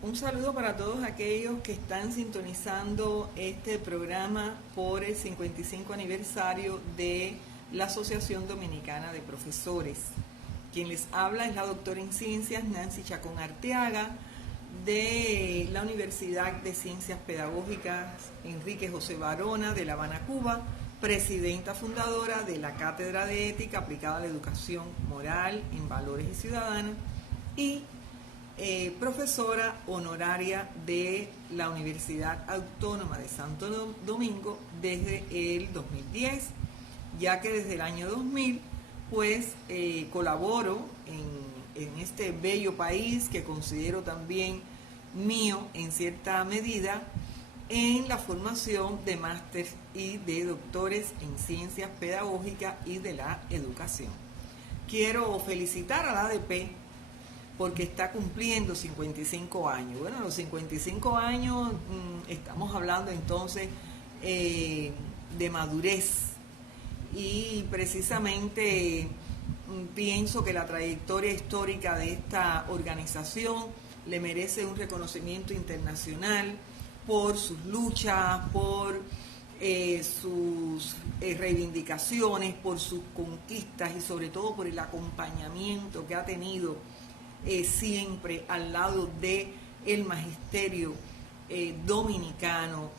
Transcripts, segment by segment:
Un saludo para todos aquellos que están sintonizando este programa por el 55 aniversario de la Asociación Dominicana de Profesores. Quien les habla es la doctora en Ciencias Nancy Chacón Arteaga de la Universidad de Ciencias Pedagógicas Enrique José Barona de La Habana, Cuba, presidenta fundadora de la Cátedra de Ética aplicada a la Educación Moral en Valores y Ciudadanos y profesora honoraria de la Universidad Autónoma de Santo Domingo desde el 2010, ya que desde el año 2000 pues colaboro en este bello país que considero también mío en cierta medida en la formación de máster y de doctores en ciencias pedagógicas y de la educación. Quiero felicitar a la ADP porque está cumpliendo 55 años. Bueno, los 55 años estamos hablando entonces de madurez y precisamente pienso que la trayectoria histórica de esta organización le merece un reconocimiento internacional por sus luchas, por sus reivindicaciones, por sus conquistas y sobre todo por el acompañamiento que ha tenido siempre al lado del magisterio dominicano,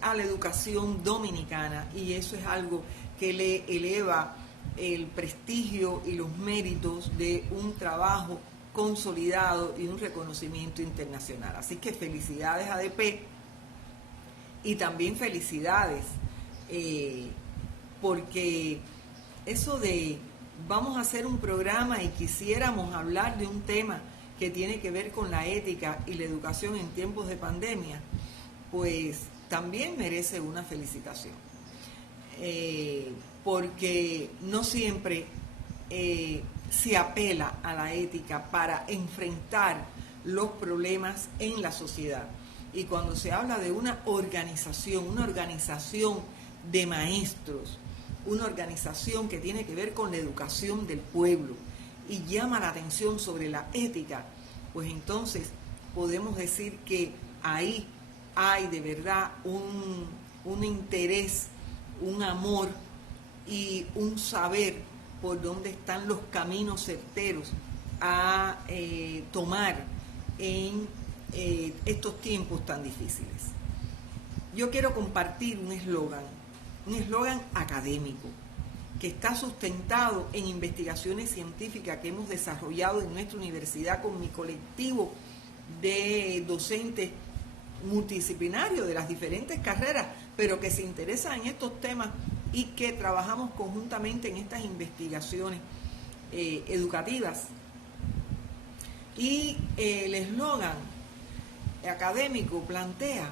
a la educación dominicana, y eso es algo que le eleva el prestigio y los méritos de un trabajo consolidado y un reconocimiento internacional. Así que felicidades ADP y también felicidades porque eso de vamos a hacer un programa y quisiéramos hablar de un tema que tiene que ver con la ética y la educación en tiempos de pandemia, pues también merece una felicitación. Porque no siempre se apela a la ética para enfrentar los problemas en la sociedad. Y cuando se habla de una organización de maestros, una organización que tiene que ver con la educación del pueblo y llama la atención sobre la ética, pues entonces podemos decir que ahí hay de verdad un interés, un amor y un saber por dónde están los caminos certeros a tomar en estos tiempos tan difíciles. Yo quiero compartir un eslogan académico que está sustentado en investigaciones científicas que hemos desarrollado en nuestra universidad con mi colectivo de docentes multidisciplinarios de las diferentes carreras, pero que se interesan en estos temas y que trabajamos conjuntamente en estas investigaciones educativas. Y el eslogan académico plantea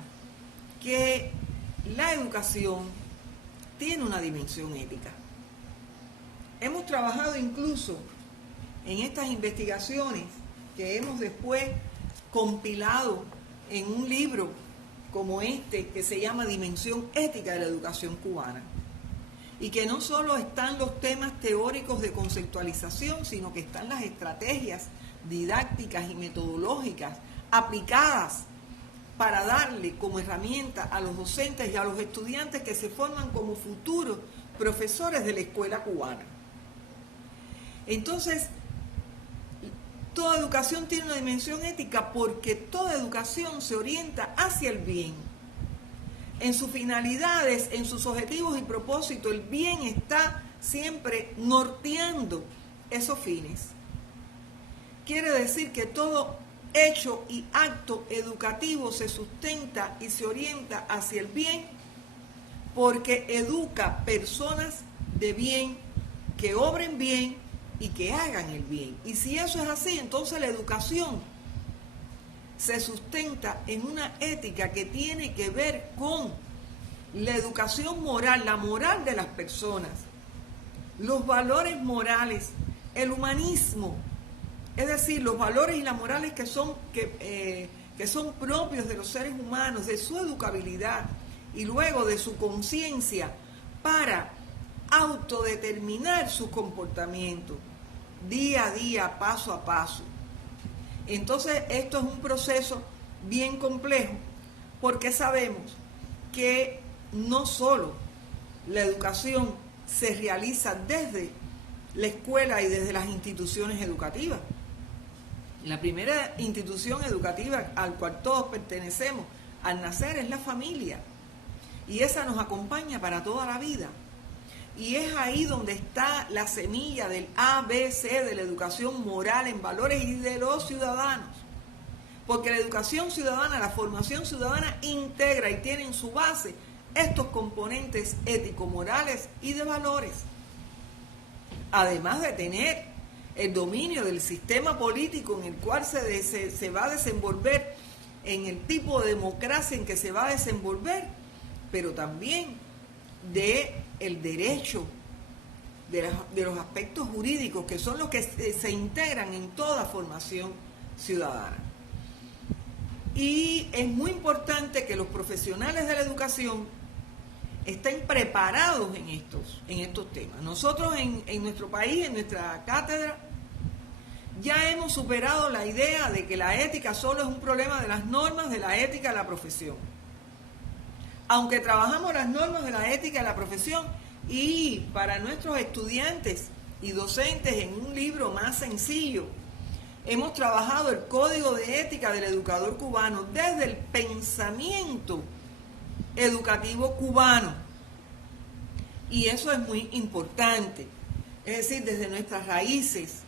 que la educación tiene una dimensión ética. Hemos trabajado incluso en estas investigaciones que hemos después compilado en un libro como este que se llama Dimensión Ética de la Educación Cubana, y que no solo están los temas teóricos de conceptualización, sino que están las estrategias didácticas y metodológicas aplicadas para darle como herramienta a los docentes y a los estudiantes que se forman como futuros profesores de la escuela cubana. Entonces, toda educación tiene una dimensión ética porque toda educación se orienta hacia el bien. En sus finalidades, en sus objetivos y propósitos, el bien está siempre norteando esos fines. Quiere decir que todo hecho y acto educativo se sustenta y se orienta hacia el bien porque educa personas de bien, que obren bien y que hagan el bien. Y si eso es así, entonces la educación se sustenta en una ética que tiene que ver con la educación moral, la moral de las personas, los valores morales, el humanismo, es decir, los valores y las morales que son propios de los seres humanos, de su educabilidad y luego de su conciencia para autodeterminar sus comportamientos día a día, paso a paso. Entonces, esto es un proceso bien complejo, porque sabemos que no solo la educación se realiza desde la escuela y desde las instituciones educativas. La primera institución educativa al cual todos pertenecemos al nacer es la familia, y esa nos acompaña para toda la vida. Y es ahí donde está la semilla del ABC, de la educación moral en valores y de los ciudadanos. Porque la educación ciudadana, la formación ciudadana integra y tiene en su base estos componentes ético-morales y de valores. Además de tener el dominio del sistema político en el cual se va a desenvolver, en el tipo de democracia en que se va a desenvolver, pero también de el derecho, de los aspectos jurídicos, que son los que se integran en toda formación ciudadana. Y es muy importante que los profesionales de la educación estén preparados en estos temas. Nosotros en nuestro país, en nuestra cátedra, ya hemos superado la idea de que la ética solo es un problema de las normas de la ética de la profesión. Aunque trabajamos las normas de la ética de la profesión, y para nuestros estudiantes y docentes en un libro más sencillo, hemos trabajado el código de ética del educador cubano desde el pensamiento educativo cubano. Y eso es muy importante, es decir, desde nuestras raíces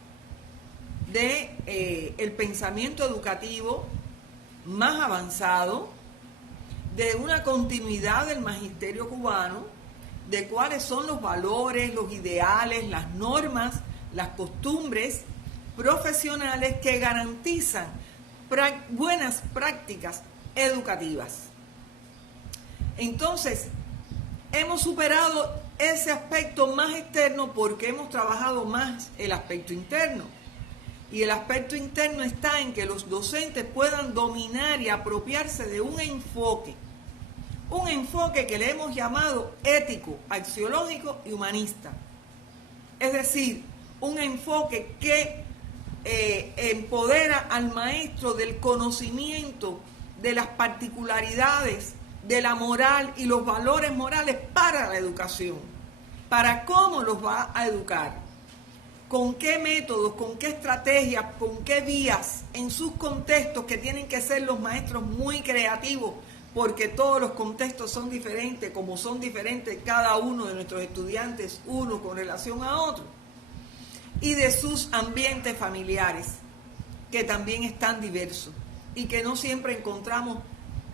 de el pensamiento educativo más avanzado, de una continuidad del magisterio cubano, de cuáles son los valores, los ideales, las normas, las costumbres profesionales que garantizan buenas prácticas educativas. Entonces, hemos superado ese aspecto más externo porque hemos trabajado más el aspecto interno. Y el aspecto interno está en que los docentes puedan dominar y apropiarse de un enfoque que le hemos llamado ético, axiológico y humanista. Es decir, un enfoque que empodera al maestro del conocimiento de las particularidades de la moral y los valores morales para la educación, para cómo los va a educar, con qué métodos, con qué estrategias, con qué vías, en sus contextos, que tienen que ser los maestros muy creativos, porque todos los contextos son diferentes, como son diferentes cada uno de nuestros estudiantes, uno con relación a otro, y de sus ambientes familiares, que también están diversos, y que no siempre encontramos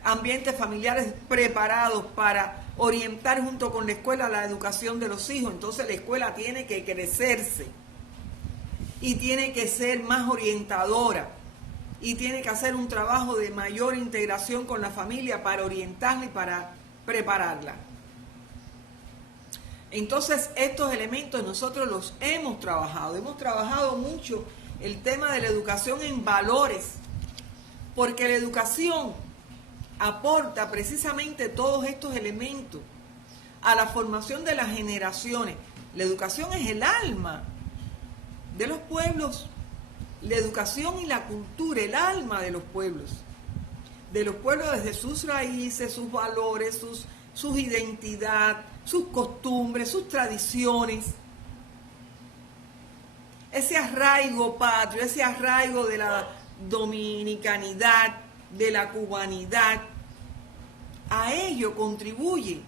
ambientes familiares preparados para orientar junto con la escuela la educación de los hijos. Entonces la escuela tiene que crecerse y tiene que ser más orientadora y tiene que hacer un trabajo de mayor integración con la familia para orientarla y para prepararla. Entonces estos elementos nosotros los hemos trabajado mucho el tema de la educación en valores, porque la educación aporta precisamente todos estos elementos a la formación de las generaciones. La educación es el alma de los pueblos, la educación y la cultura, el alma de los pueblos desde sus raíces, sus valores, su identidad, sus costumbres, sus tradiciones, ese arraigo patrio, ese arraigo de la dominicanidad, de la cubanidad. A ello contribuye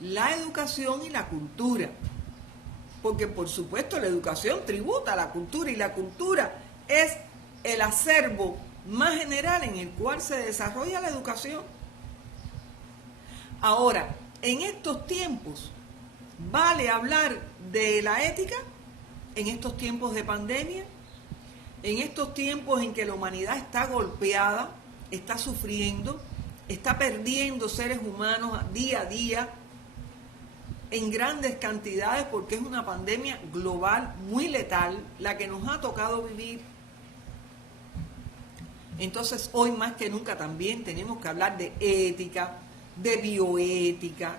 la educación y la cultura, porque por supuesto la educación tributa a la cultura, y la cultura es el acervo más general en el cual se desarrolla la educación. Ahora, en estos tiempos, ¿vale hablar de la ética? En estos tiempos de pandemia, en estos tiempos en que la humanidad está golpeada, está sufriendo, está perdiendo seres humanos día a día en grandes cantidades, porque es una pandemia global muy letal la que nos ha tocado vivir. Entonces hoy más que nunca también tenemos que hablar de ética, de bioética,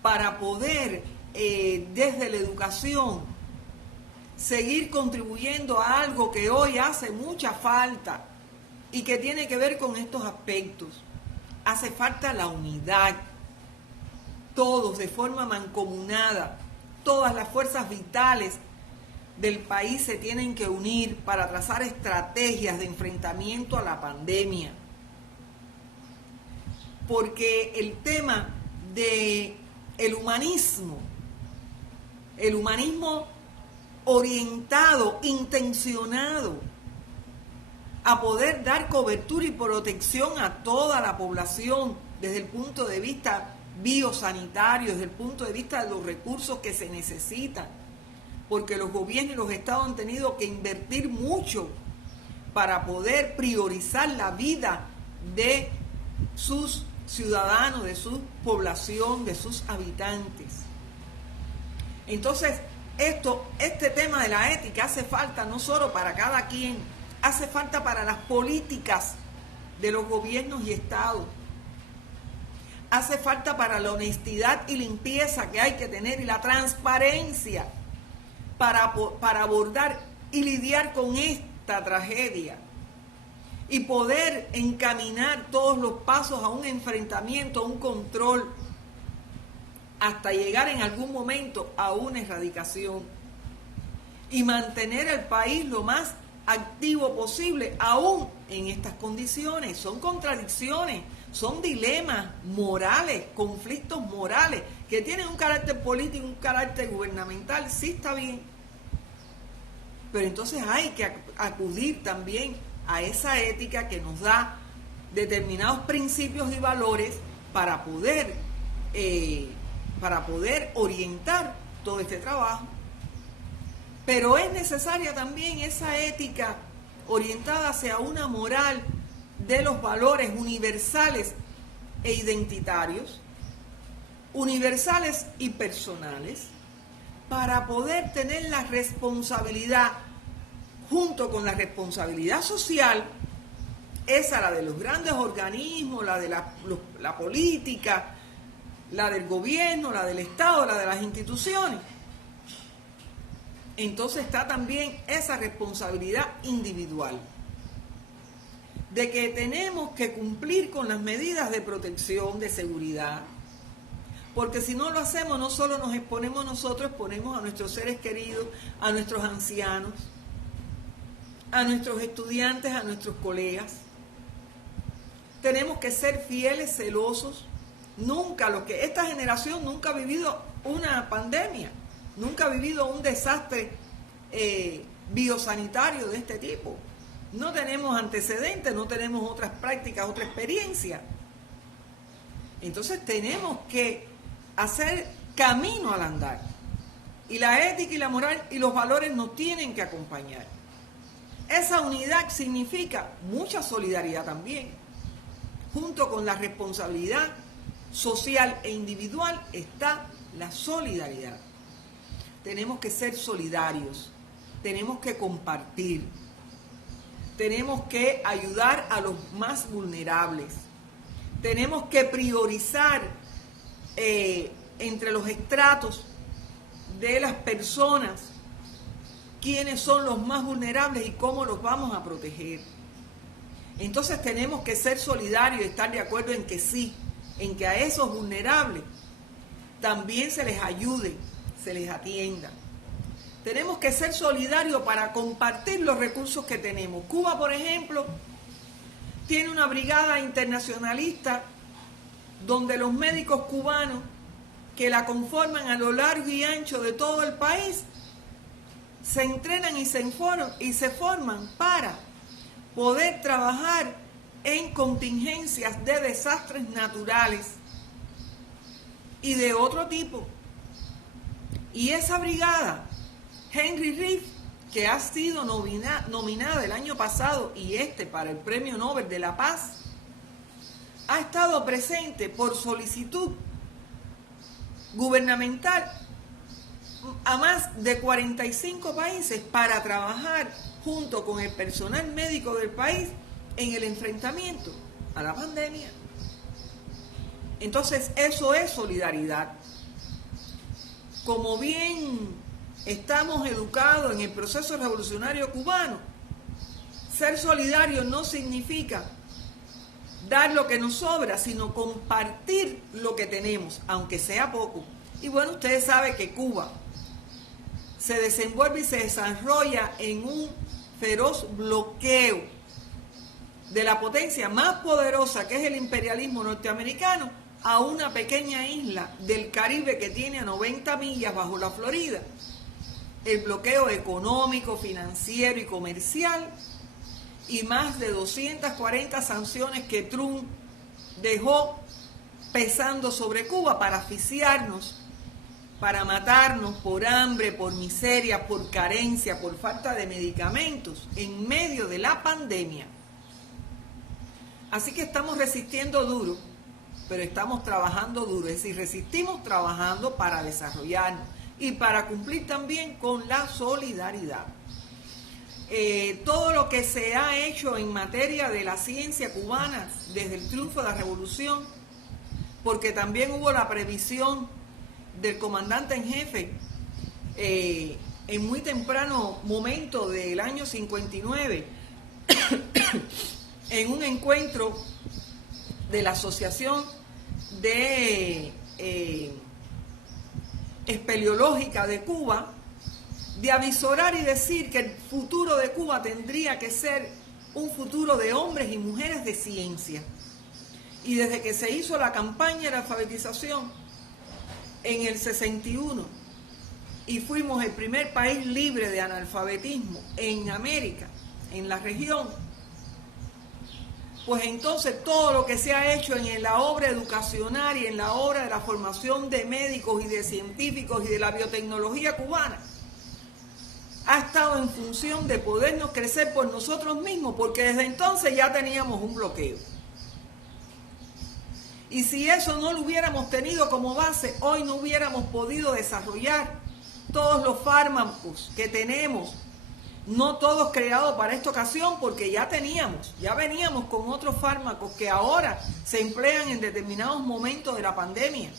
para poder desde la educación seguir contribuyendo a algo que hoy hace mucha falta y que tiene que ver con estos aspectos. Hace falta la unidad, todos de forma mancomunada, todas las fuerzas vitales del país se tienen que unir para trazar estrategias de enfrentamiento a la pandemia. Porque el tema del humanismo orientado, intencionado a poder dar cobertura y protección a toda la población desde el punto de vista biosanitario, desde el punto de vista de los recursos que se necesitan, porque los gobiernos y los estados han tenido que invertir mucho para poder priorizar la vida de sus ciudadanos, de su población, de sus habitantes. Entonces, este tema de la ética hace falta no solo para cada quien, hace falta para las políticas de los gobiernos y estados. Hace falta para la honestidad y limpieza que hay que tener y la transparencia para abordar y lidiar con esta tragedia y poder encaminar todos los pasos a un enfrentamiento, a un control, hasta llegar en algún momento a una erradicación y mantener el país lo más activo posible, aún en estas condiciones. Son contradicciones, son dilemas morales, conflictos morales, que tienen un carácter político, un carácter gubernamental, sí está bien. Pero entonces hay que acudir también a esa ética que nos da determinados principios y valores para poder orientar todo este trabajo. Pero es necesaria también esa ética orientada hacia una moral de los valores universales e identitarios, universales y personales, para poder tener la responsabilidad, junto con la responsabilidad social, esa la de los grandes organismos, la de la política, la del gobierno, la del Estado, la de las instituciones. Entonces está también esa responsabilidad individual de que tenemos que cumplir con las medidas de protección, de seguridad, porque si no lo hacemos, no solo nos exponemos nosotros, exponemos a nuestros seres queridos, a nuestros ancianos, a nuestros estudiantes, a nuestros colegas. Tenemos que ser fieles, celosos. Esta generación nunca ha vivido una pandemia, nunca ha vivido un desastre biosanitario de este tipo. No tenemos antecedentes, no tenemos otras prácticas, otra experiencia. Entonces tenemos que hacer camino al andar. Y la ética y la moral y los valores nos tienen que acompañar. Esa unidad significa mucha solidaridad también. Junto con la responsabilidad social e individual está la solidaridad. Tenemos que ser solidarios, tenemos que compartir, tenemos que ayudar a los más vulnerables, tenemos que priorizar entre los estratos de las personas quiénes son los más vulnerables y cómo los vamos a proteger. Entonces tenemos que ser solidarios y estar de acuerdo en que sí, en que a esos vulnerables también se les ayude, se les atienda. Tenemos que ser solidarios para compartir los recursos que tenemos. Cuba, por ejemplo, tiene una brigada internacionalista donde los médicos cubanos que la conforman a lo largo y ancho de todo el país se entrenan y se forman para poder trabajar en contingencias de desastres naturales y de otro tipo. Y esa brigada, Henry Reeve, que ha sido nominada el año pasado y para el Premio Nobel de la Paz, ha estado presente por solicitud gubernamental a más de 45 países para trabajar junto con el personal médico del país en el enfrentamiento a la pandemia. Entonces, eso es solidaridad. Como bien estamos educados en el proceso revolucionario cubano. Ser solidario no significa dar lo que nos sobra, sino compartir lo que tenemos, aunque sea poco. Y bueno, ustedes saben que Cuba se desenvuelve y se desarrolla en un feroz bloqueo de la potencia más poderosa, que es el imperialismo norteamericano, a una pequeña isla del Caribe que tiene a 90 millas bajo la Florida. El bloqueo económico, financiero y comercial, y más de 240 sanciones que Trump dejó pesando sobre Cuba para asfixiarnos, para matarnos por hambre, por miseria, por carencia, por falta de medicamentos en medio de la pandemia. Así que estamos resistiendo duro, pero estamos trabajando duro, es decir, resistimos trabajando para desarrollarnos y para cumplir también con la solidaridad. Todo lo que se ha hecho en materia de la ciencia cubana desde el triunfo de la revolución, porque también hubo la previsión del comandante en jefe en muy temprano momento del año 59 en un encuentro de la Asociación de Espeleológica de Cuba, de avisorar y decir que el futuro de Cuba tendría que ser un futuro de hombres y mujeres de ciencia. Y desde que se hizo la campaña de alfabetización en el 61 y fuimos el primer país libre de analfabetismo en América, en la región, pues entonces todo lo que se ha hecho en la obra educacional y en la obra de la formación de médicos y de científicos y de la biotecnología cubana ha estado en función de podernos crecer por nosotros mismos, porque desde entonces ya teníamos un bloqueo. Y si eso no lo hubiéramos tenido como base, hoy no hubiéramos podido desarrollar todos los fármacos que tenemos, no todos creados para esta ocasión, porque ya veníamos con otros fármacos que ahora se emplean en determinados momentos de la pandemia.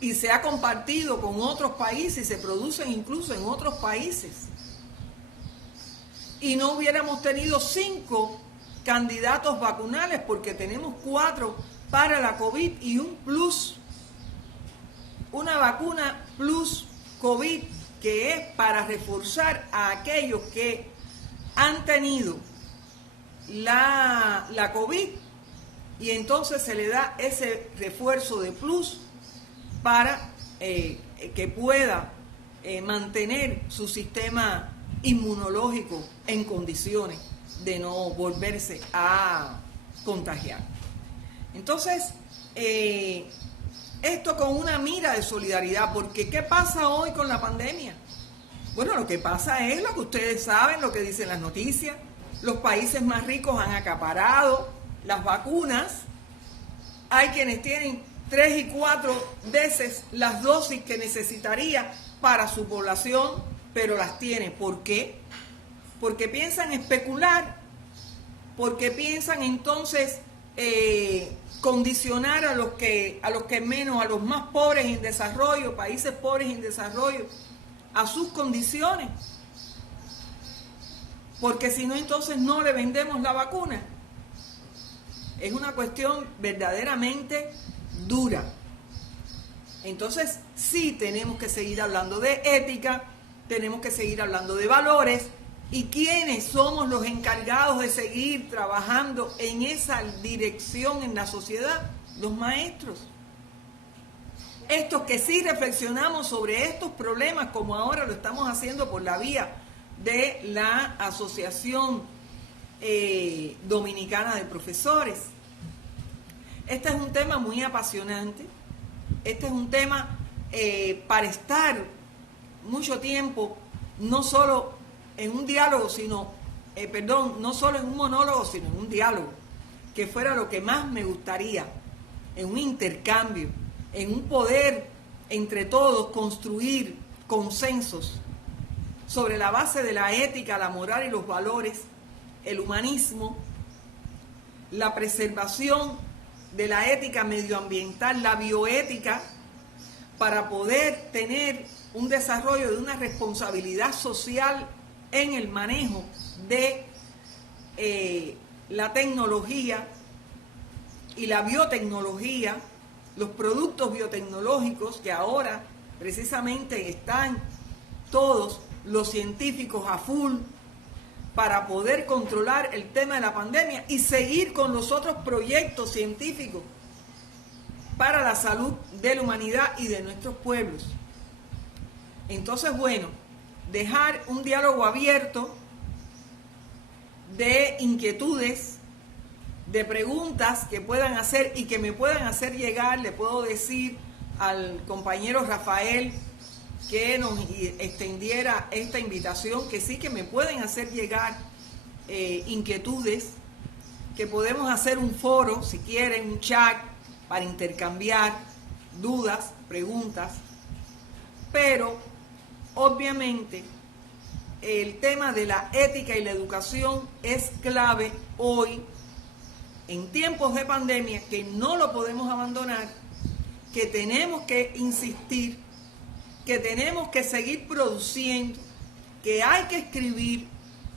Y se ha compartido con otros países y se producen incluso en otros países. Y no hubiéramos tenido 5 candidatos vacunales porque tenemos 4 para la COVID y un plus, una vacuna plus COVID que es para reforzar a aquellos que han tenido la COVID y entonces se le da ese refuerzo de plus para que pueda mantener su sistema inmunológico en condiciones de no volverse a contagiar. Entonces, esto con una mira de solidaridad, porque ¿qué pasa hoy con la pandemia? Bueno, lo que pasa es lo que ustedes saben, lo que dicen las noticias. Los países más ricos han acaparado las vacunas. Hay quienes tienen 3 y 4 veces las dosis que necesitaría para su población, pero las tienen. ¿Por qué? Porque piensan especular, porque piensan entonces condicionar a los que menos, a los más pobres en desarrollo, países pobres en desarrollo, a sus condiciones. Porque si no, entonces no le vendemos la vacuna. Es una cuestión verdaderamente dura. Entonces, sí tenemos que seguir hablando de ética, tenemos que seguir hablando de valores. ¿Y quiénes somos los encargados de seguir trabajando en esa dirección en la sociedad? Los maestros. Estos que sí reflexionamos sobre estos problemas, como ahora lo estamos haciendo por la vía de la Asociación Dominicana de Profesores. Este es un tema muy apasionante. Este es un tema para estar mucho tiempo, no solo en un diálogo, no solo en un monólogo, sino en un diálogo, que fuera lo que más me gustaría, en un intercambio, en un poder entre todos construir consensos sobre la base de la ética, la moral y los valores, el humanismo, la preservación de la ética medioambiental, la bioética, para poder tener un desarrollo de una responsabilidad social en el manejo de la tecnología y la biotecnología, los productos biotecnológicos que ahora precisamente están todos los científicos a full para poder controlar el tema de la pandemia y seguir con los otros proyectos científicos para la salud de la humanidad y de nuestros pueblos. Entonces, bueno, dejar un diálogo abierto de inquietudes, de preguntas que puedan hacer y que me puedan hacer llegar. Le puedo decir al compañero Rafael que nos extendiera esta invitación, que sí que me pueden hacer llegar inquietudes, que podemos hacer un foro, si quieren, un chat para intercambiar dudas, preguntas, pero obviamente el tema de la ética y la educación es clave hoy, en tiempos de pandemia, que no lo podemos abandonar, que tenemos que insistir, que tenemos que seguir produciendo, que hay que escribir,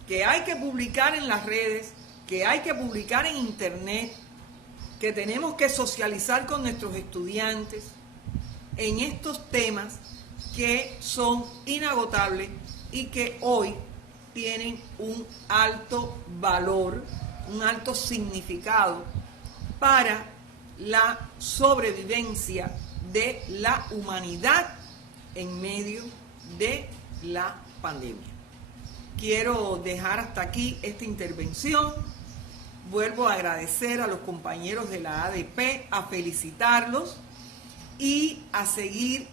que hay que publicar en las redes, que hay que publicar en internet, que tenemos que socializar con nuestros estudiantes en estos temas que son inagotables y que hoy tienen un alto valor, un alto significado para la sobrevivencia de la humanidad en medio de la pandemia. Quiero dejar hasta aquí esta intervención. Vuelvo a agradecer a los compañeros de la ADP, a felicitarlos y a seguir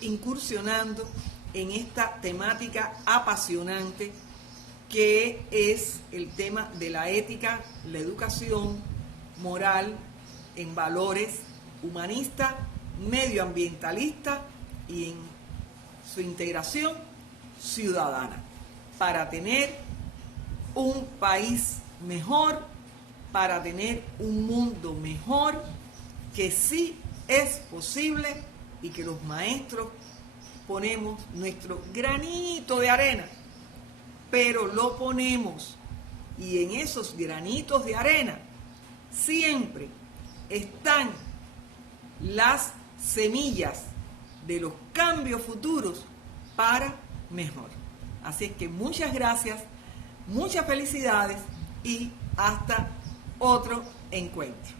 incursionando en esta temática apasionante que es el tema de la ética, la educación moral en valores humanistas, medioambientalistas y en su integración ciudadana, para tener un país mejor, para tener un mundo mejor, que sí es posible y que los maestros ponemos nuestro granito de arena, pero lo ponemos, y en esos granitos de arena siempre están las semillas de los cambios futuros para mejor. Así es que muchas gracias, muchas felicidades y hasta otro encuentro.